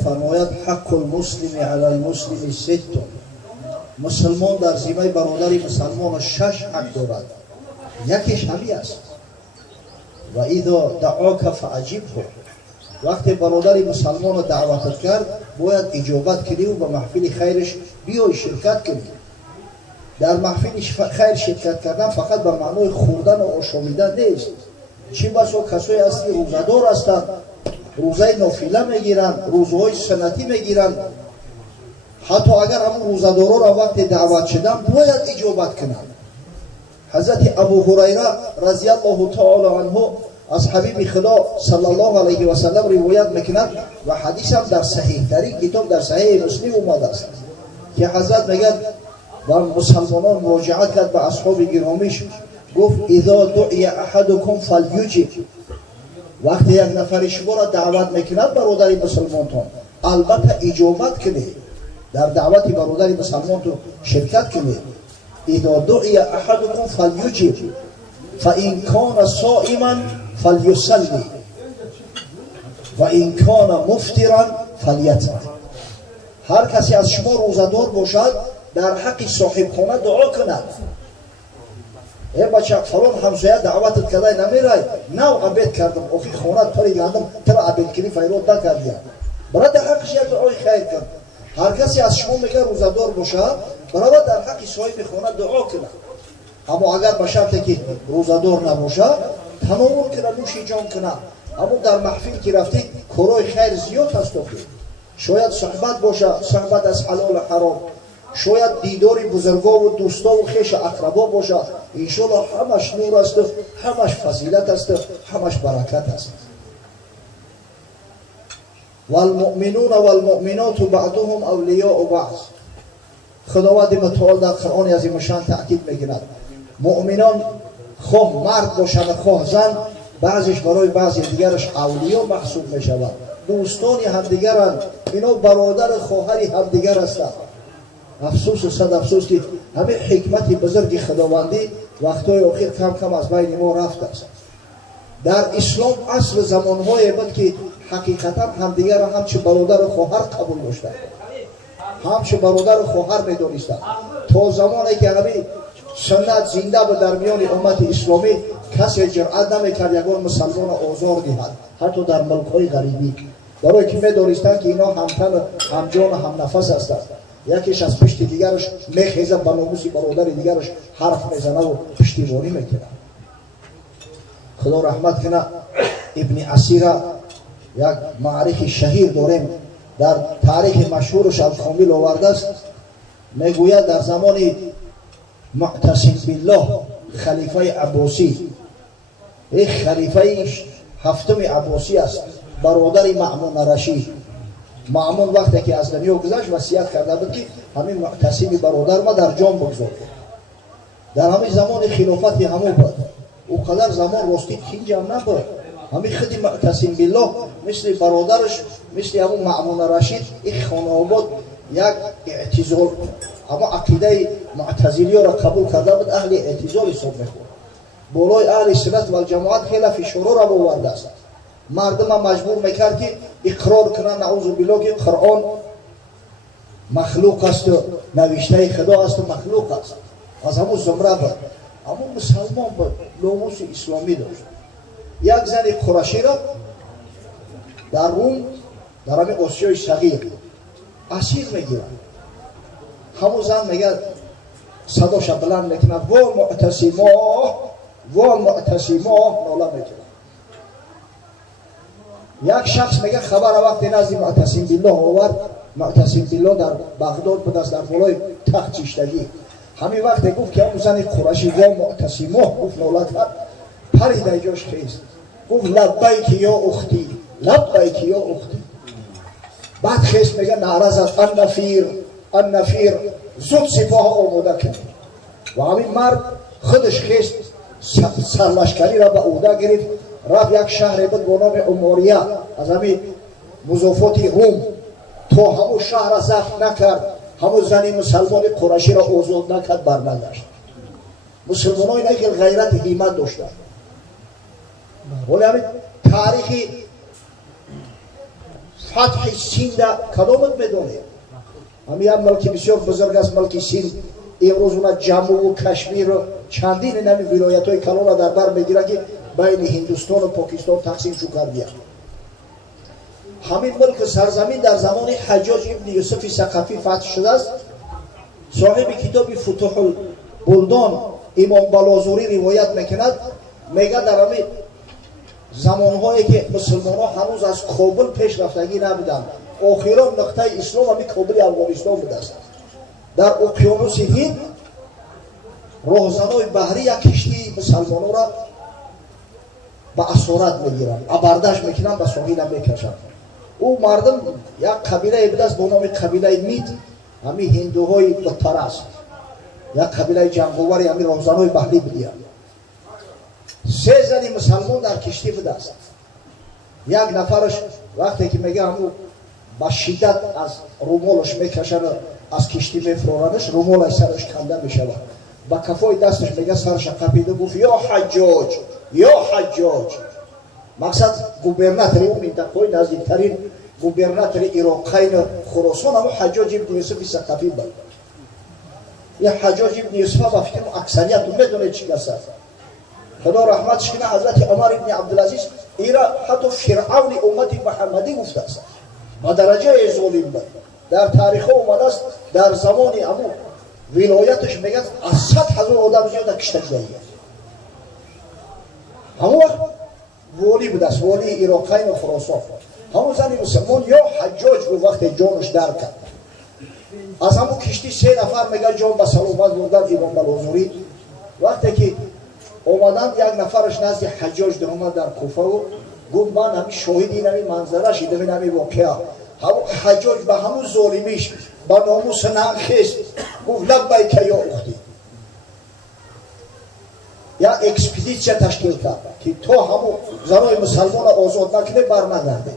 میفرماید حق المسلم علی المسلم ست. مسلمان در ذمه برادری مسلمان 6 حق دارد. یکیش همین است. و اذا دعاک فاجبه. وقتی برادری مسلمان رو دعوت کرد باید اجابت کنی و به محفل خیرش بیای شرکت کنی. در محفل خیر شرکت کردن فقط به معنای خوردن و آشامیدن نیست. چی بسا کسایی هست که روزدار هستند، روزه نافله میگیرند، روزهای سنتی میگیرند. حتی اگر همون روزدارا را وقتی دعوت شدن باید اجابت کنند. حضرت ابو هریره رضی الله تعالی عنه از حبیب خدا صلی الله علیه و سلم روایت میکند و حدیث هم در صحیح ترین کتاب در صحیح مسلم اومده است که حضرت میگه و مسلمانان مراجعت کرد به اصحاب گرامیش، گفت اذا دعی احدکم فلیجب. وقتی یک نفر شما را دعوت میکند برادری مسلمانتون البته اجابت کنید، در دعوت برادری مسلمانتون شرکت کنید. اذا دعی احدکم فلیجب فان کان صائما فلیصلی و ان کان مفطرا فلیتم. هر کسی از شما روزدار باشد در حق صاحب خانه دعا کند. ای بچه فلان همسایه دعوتت کرده نمیره، نه عبید کردم آخی خانه تاری گردم ترا عبید کنی فیراد نکردیم، برای در حقش یک دعای خیر کن. هر کسی از شما میگه روزدار باشد برای در حق صاحب خانه دعا کند. اما اگر به شرطی که روزدار نباشد تناول کنه، نوش جان کنه. اما در محفل که رفتید کارای خیر زیاد هست. شاید صحبت باشه، صحبت از حلال و حرام، شاید دیدار بزرگا و دوستا و خیش اقربا باشه. انشالله همش نور است، همش فضیلت است، همش برکت است. والمؤمنون والمؤمنات بعضهم اولیاء بعض. خداوند متعال در قرآن عظیم شان تاکید میکند مؤمنان خواه مرد باشند خواه زن بعضش برای بعضی دیگرش اولیاء محسوب میشود، دوستانی همدیگرند، اینا برادر خواهر همدیگر هستند. افسوس و صد افسوس که همه حکمت بزرگ خداوندی وقتای اخیر کم کم از بین ما رفته است. در اسلام اصل زمانهای بود که حقیقتا همدیگر را همچه برادر خواهر قبول داشتند، همچه برادر خواهر میدانستند، تا زمانی که همه سنت زنده به در میان امت اسلامی کسی جرأت نمیکرد یگان مسلمان آزار دهد، حتی در ملک‌های غریبی، برای که میدانستند که اینا همتن همجان هم نفس هستند. یکیش از پشت دیگرش میخیزه به ناموس برادر دیگرش حرف میزنه و پشتیبانی میکنه. خدا رحمت کنه. ابن اسیره یک معرخ شهیر داریم، در تاریخ مشهورش الکامل آورده است. میگوید در زمان معتصم بالله خلیفه عباسی، این خلیفه هفتم عباسی است، برادر مأمون رشید. مأمون وقتی که از دنیا گذشت وصیت کرده بود که همین معتصم برادر ما در جان بگذار. در همین زمان خلافت همون بود، او قدر زمان راستی کنج هم نبود. همین خود معتصم بالله مثل برادرش مثل همون مأمون رشید این خانه آباد یک اعتزال، اما عقیده معتزلی را قبول کرده بود، اهل اعتزال حساب میخورد. بالای اهل سنت و الجماعت خیلی فشارا را آورده است. مردم مجبور میکرد که اقرار کنن نعوذ بالله که قرآن مخلوق است و نوشته خدا است و مخلوق است. از همون زمره بود، اما مسلمان بود، ناموس اسلامی داشت. یک زن قرشی را در روم در همین آسیای صغیر اسیر میگیرند. همون زن میگه صداش بلند میکنه و معتصما و معتصما ناله میکنه. یک شخص میگه خبر وقتی نزد معتصم بالله آورد. معتصم بالله در بغداد بود، از در بالای تخت چشتگی. همین وقت گفت که همون زن قرشی و معتصما گفت ناله کرد، پرید در جاش خیست، گفت لبیک یا اختی، لبیک یا اختی. بعد خیست میگه نعره زد النفیر النفیر، زود سپاه آماده کرد. و همین مرد خودش خیست سرلشکری را به عهده گرفت، رفت یک شهر بود با نام اماریه از همین مضافات روم، تا همون شهر را ضبط نکرد، همون زن مسلمان قرشی را آزاد نکرد، برنگشت. مسلمان های نه که غیرت همت داشتن. ولی همین تاریخی فتح سیند کدامت میدونید؟ همین هم ملک بسیار بزرگ است، ملک سیند. امروز اونا جمو و کشمیر و چندین نمی ولایت های کلان را در بر میگیره که بین هندوستان و پاکستان تقسیم شو کردیه. همین ملک سرزمین در زمان حجاج ابن یوسف ثقفی فتح شده است. صاحب کتاب فتوح البلدان امام بلازوری روایت میکند، میگه در همین زمانهایی که مسلمان ها هنوز از کابل پیش رفتگی نبودند، آخرا نقطه اسلام همین کابل افغانستان بوده است. در اقیانوس هند راهزنای بحری یک کشتی مسلمان ها را به اسارت میگیرند، ابردش میکنند، به ساحل میکشند. او مردم یک قبیله بوده است با نام قبیله مید، همین هندوهای بتپرست، یک قبیله جنگاور همین راهزنای بحری بودند. 3 زن مسلمان در کشتی بوده است. یک نفرش وقتی که میگه همون با شدت از رومالش میکشن از کشتی میفرارنش، رومال سرش کنده میشود. با کفای دستش میگه سرش قپیده، گفت یا حجاج یا حجاج. مقصد گوبرناتور اون منطقه نزدیکترین گوبرناتور عراقین خراسان همون حجاج ابن یوسف ثقفی بود. یه حجاج ابن یوسف با فکر اکثریت میدونه چی است. خدا رحمتش کنه حضرت عمر ابن عبدالعزیز ایرا حتی فرعون امت محمدی گفته است، با درجه ظالم بود. در تاریخ اومده است در زمان امو ولایتش میگه از 100,000 آدم زیاد کشته شده. همون وقت والی بود است، والی عراقین و خراسان. همون زن مسلمان یا حجاج گفت وقتی جانش در کرد از همون کشتی 3 نفر میگه جان به سلامت بردن امام بلازوری. وقتی که اومدن یک نفرش نزد حجاج در اومد در کوفه و گفت من همین شاهد این همین منظره شدم، همین واقعه. همون حجاج به همون ظالمیش با ناموس نخست گفت لبیک یا اختی. یا اکسپیدیسیا تشکیل کرد که تا همون زنای مسلمان آزاد نکنه برنگرده.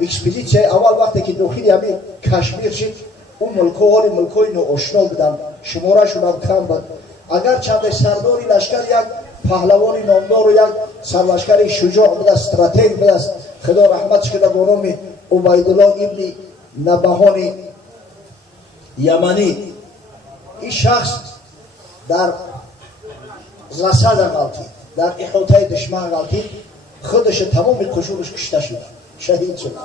اکسپیدیسیا اول وقتی که داخل همین کشمیر شد، اون ملک‌های ناآشنا بودن، شماره‌شون هم کم بود. اگر چند سرداری لشکر یک پهلوانی نامدار و یک سرلشکر شجاع بود، استراتژ بود، خدا رحمتش کنه، با نام عبیدالله ابن نبهان یمنی. این شخص در رصد غلطی، در احاطه دشمن غلطی، خودش تمام قشورش کشته شد، شهید شد.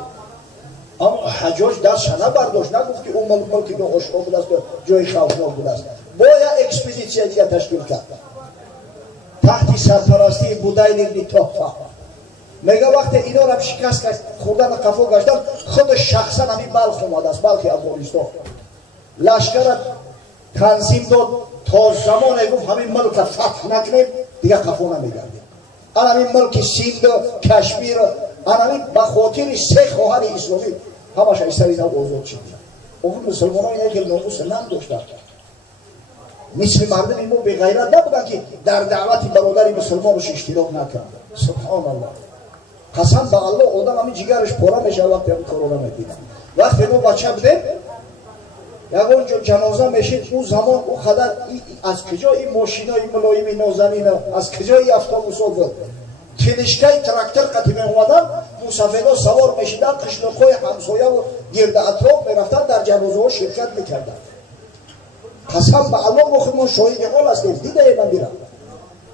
اما حجاج دستش نبرداشت، نگفت که اون ملک ناآشنا بوده است و جای خوفناک بوده است. با یک اکسپیدیسیا دیگه تشکیل کرد تحت سرپرستی بودیل ابن طهفه. میگه وقتی اینا را شکست خوردن قفا گشتن، خود شخصا همین بلخ اومده است، بلخ افغانستان. لشکر تنظیم داد تا زمان گفت همین ملک فتح نکنیم دیگه قفا نمیگردیم. همین ملک سیند کشمیر همین به خاطر 3 خواهر اسلامی همش از سر اینا آزاد شد. اون مسلمان ها که ناموس نداشتن، مثل مردم ایمون به غیرت نبودن که در دعوت برادر مسلمانش اشتراک نکرد. سبحان الله، قسم به الله آدم همین جگرش پاره میشه وقتی همین کرونا میبینه. وقتی ما بچه بودیم یکان جنازه میشید، اون زمان او خدر از کجا این ماشینای ملایم نازنین از کجا این اتوبوسا بود، تلشکای تراکتور قدیمی اومدن، مسافرها سوار میشیدن، قشنقای همسایه و گرد اطراف میرفتن در جنازه ها شرکت میکردن. قسم به الله ما خود ما شاهد حال هستیم، دیده من میرم.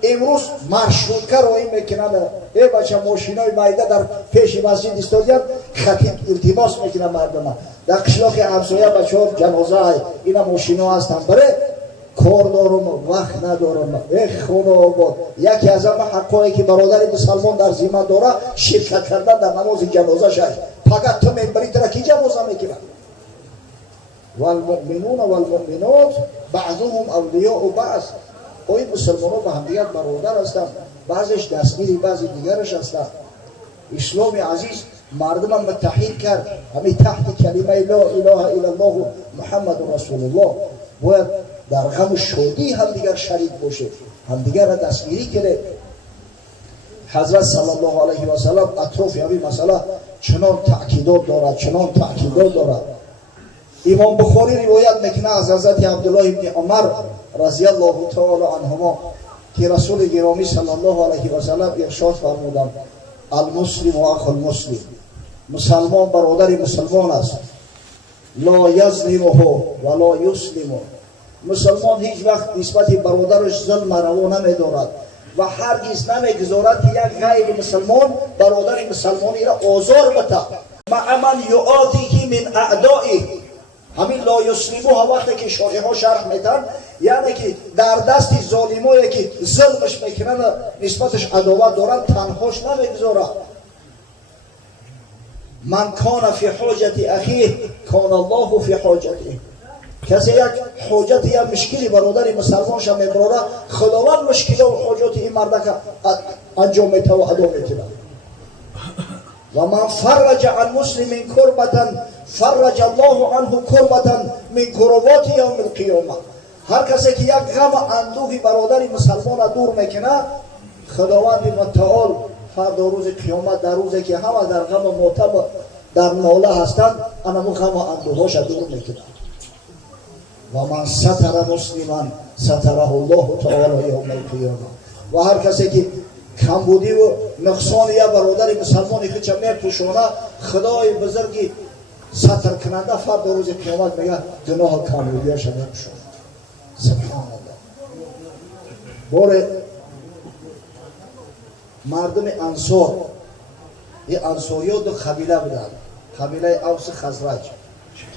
امروز مرشروطه راهی میکنن، ای بچه ماشینای مایده در پیش مسجد ایستادن، خطیب التماس میکنن مردم در قشلاق همسایه بچه ها جنازه های اینا ماشینا هستن، بره کار دارم وقت ندارم. ای خونه آباد، یکی از همه حقایی که برادر مسلمان در ذمه داره شرکت کردن در نماز جنازه شد. فقط تو میبری ترا کی جنازه میکنن؟ والمؤمنون والمؤمنات بعضهم اولیاء بعض. این مسلمان ها به همدیگر برادر هستند، بعضش دستگیری بعضی دیگرش هستند. اسلام عزیز مردم هم متحد کرد، همین تحت کلمه لا اله الا الله محمد رسول الله. باید در غم و شادی همدیگر شریک باشه، همدیگر را دستگیری کنه. حضرت صلی الله علیه و سلم اطراف همین مسئله چنان تأکیدات دارد، چنان تأکیدات دارد. امام بخاری روایت میکنه از حضرت عبدالله ابن عمر رضی الله تعالی عنهما که رسول گرامی صلی الله علیه و سلم ارشاد فرمودند: المسلم و اخو المسلم، مسلمان برادر مسلمان است. لا یظلمه و لا یسلمه. مسلمان هیچ وقت نسبت برادرش ظلم روا نمی‌دارد و هرگز نمی‌گذارد که یک غیر مسلمان برادر مسلمانی را آزار بده. مع من یعادیه من اعدائه. همین لا یسلمه ها وقتی که شارح ها شرح میدن یعنی که در دست ظالمایی که ظلمش میکنن نسبتش عداوت دارن تنهاش نمی‌گذارد. من کان فی حاجت اخیه کان الله فی حاجته. کسی یک حاجت یا مشکلی برادر مسلمان شما میبره خداوند مشکل و حاجت این مرد که انجام میده و ادا میکنه. و من فرج عن مسلم کربتا فرج الله عنه کربتا من کربات یوم القیامه. هر کسی که یک غم اندوهی برادر مسلمان دور میکنه خداوند متعال فردا روز قیامت در روزی که همه در غم ماتم در ناله هستند اما غم اندوهاش دور میکنه. و من ستر مسلما ستره الله تعالی یوم القیامه. و هر کسی که کمبودی و نقصان یا برادر مسلمانی که چه میپوشونه خدای بزرگی ستر کننده فردا روز قیامت میگه گناه کمبودیاش میپوشونه. سبحان الله. باره مردم انصار این انصاری ها دو قبیله بودن، قبیله اوس خزرج.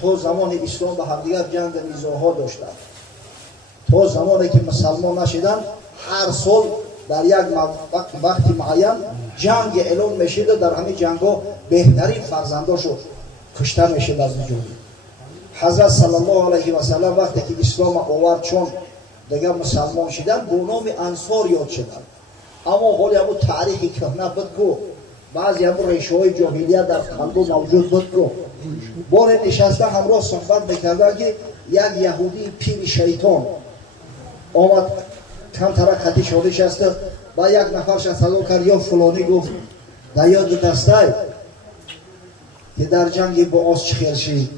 تا زمان اسلام به همدیگر جنگ نیزاها داشتند. تا زمانی که مسلمان نشدن هر سال در یک وقت معین جنگ اعلام میشد و در همین جنگ ها بهترین فرزنداشو کشته میشد از وجود. حضرت صلی الله علیه و سلم وقتی که اسلام آورد چون دیگه مسلمان شدن با نام انصار یاد شدن. اما حالی همون تاریخی کهنه بدگو بعضی همون ریشه های جاهلیت در قلب موجود بدگو. بار نشسته همراه صحبت میکردن که یک یهودی پیر شیطان آمد کم طرف خطی شده شسته با یک نفرش صدا کرد یا فلانی گفت در یاد دسته که در جنگ با آس چخیر شید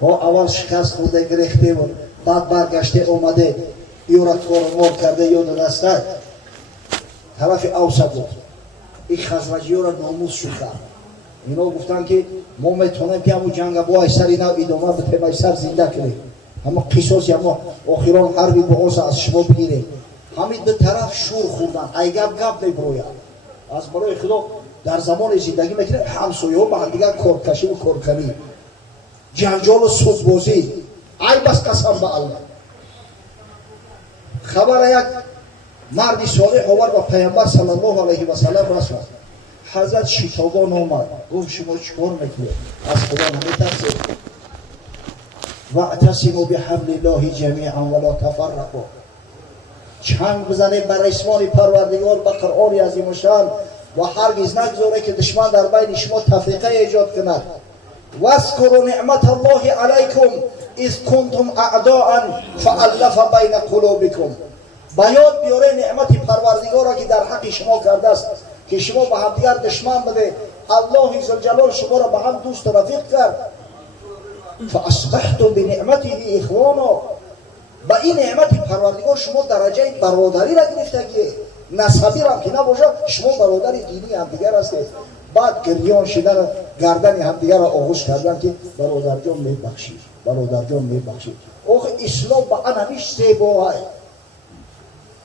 با اول شکست خورده گرفته و بعد برگشته آمده یا را تارمار کرده یاد دسته طرف اوسط بود. این خزرجی ها را ناموس شد کرد. اینا گفتن که ما میتونیم که همون جنگ با ایسر اینا ادامه بتیم ایسر زنده کنیم. اما قصاص یا ما آخران حربی با آس از شما بگیریم. همین به طرف شور خوردن. ای گپ میبروید. از برای خدا در زمان زندگی میکنه همسایه ها با هم دیگر کارکشی و کارکنی. جنجال و سودبازی. ای بس قسم به الله. خبر یک مردی صالح آورد و پیامبر صلی الله علیه و سلم رسول. حضرت شتابان آمد گفت شما چیکار میکنید؟ از خدا نمیترسید؟ واعتصموا بحبل الله جمیعا ولا تفرقوا. چنگ بزنید بر اسمان پروردگار به قرآن عظیم الشان و هرگز نگذارید که دشمن در بین شما تفریقه ایجاد کند. واذکروا نعمت الله علیکم اذ کنتم اعداء فالف بین قلوبکم. بیاد بیاره نعمت پروردگار را که در حق شما کرده است که شما به همدیگر دشمن بده الله ذوالجلال شما را به هم دوست و رفیق کرد. فاصبحتم بنعمته اخوانا. با این نعمت پروردگار شما درجه برادری را گرفتگی نسبی را که نباشه شما برادر دینی همدیگر هستید. بعد گریان شدن گردن همدیگر را آغوش کردن که برادر جان میبخشید برادر جان میبخشید. اوه اسلام با انمیش زیبا